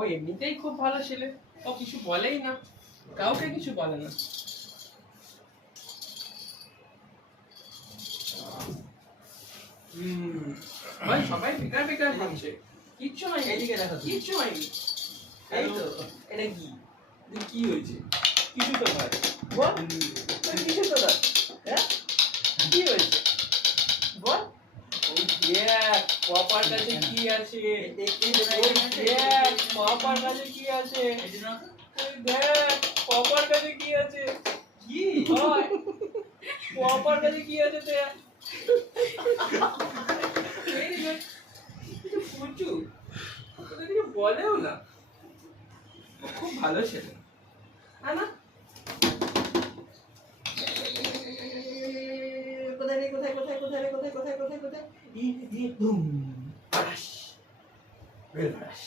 ও এমনিতেই খুব ভালো ছেলে। ও কিছু বলেই না। কাউকে কিছু বলে না। ভাই সবাই বেকার বেকার ভাবছে কিচ্ছু নাই এইদিকে দেখো। কিচ্ছু হয়নি। এই তো এটা কি? কি হয়েছে? কিছু তো ভাই বল। কিছু তো না হ্যাঁ? কি হয়েছে? বল। কাছে কি আছে। দেখ পপার কাছে কি আছে? দেখ পপার কাছে কি আছে? কি? হয়। পপার কাছে কি আছে এটা পুচু ওদের কিছু বলেও না। খুব ভালো ছেলে। হ্যাঁ না কোথায় রে কোথায় কোথায় কোথায় রে কোথায় কোথায় কোথায় কোথায়? ই বুম বাস বেল বাস